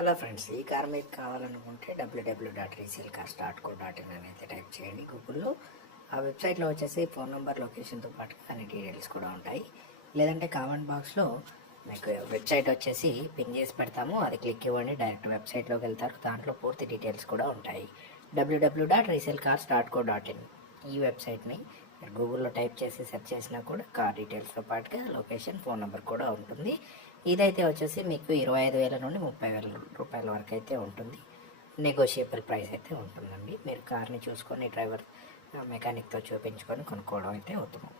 Hello friends, ఈ car మీకు కావాలనుకుంటే www.reselcars.co.in అనేది టైప్ చేయండి గూగుల్లో. ఆ వెబ్సైట్లో వచ్చేసి ఫోన్ నెంబర్, లొకేషన్తో పాటు అన్ని డీటెయిల్స్ కూడా ఉంటాయి. లేదంటే కామెంట్ బాక్స్లో మీకు వెబ్సైట్ వచ్చేసి పిన్ చేసి పెడతాము, అది క్లిక్ ఇవ్వండి, డైరెక్ట్ వెబ్సైట్లోకి వెళ్తారు. దాంట్లో పూర్తి డీటెయిల్స్ కూడా ఉంటాయి. www.reselcars.co.in ఈ వెబ్సైట్ని మీరు గూగుల్లో టైప్ చేసి సెర్చ్ చేసినా కూడా కార్ డీటెయిల్స్తో పాటుగా లొకేషన్, ఫోన్ నెంబర్ కూడా ఉంటుంది. ఇదైతే వచ్చేసి మీకు 25,000 నుండి 30,000 రూపాయల వరకు అయితే ఉంటుంది. నెగోషియబుల్ ప్రైస్ అయితే ఉంటుందండి. మీరు కార్ని చూసుకొని డ్రైవర్ మెకానిక్తో చూపించుకొని కొనుక్కోవడం అయితే ఉత్తమం.